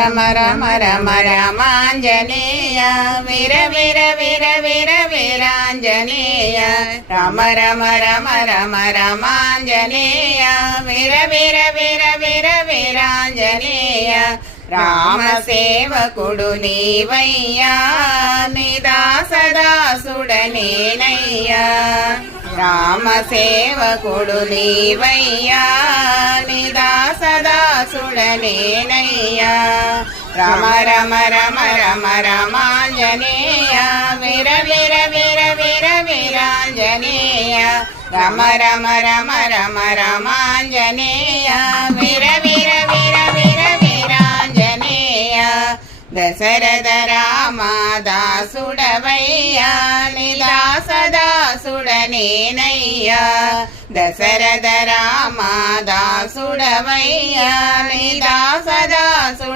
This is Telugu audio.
రమ రమ రమ రామాంజనేయ వీర వీర వీర వీర వీరాంజనేయ రామ రమ రమ రమ రామాంజనేయ వీర వీర వీర వీర వీరాంజనేయ రామ సేవకుడు నీవయ్యా నిదాసదాసుడనేనయ్యా రామ సేవకుడు నీవయ్యా నిదాసదాసుడనేనయ్యా రమ రమ రమ రమ రామాంజనేయ వీర వీర వీర వీర వీరాంజనేయ రమ రమ రమ రమ రామాంజనేయ వీర వీర వీర వీర వీరాంజనేయ దశరథ రామదాసుడవయ్యా నిదాసదాసుడనేనయ్యా దశరథ రామదాసుడవయ్యా నిదాసదాసుడ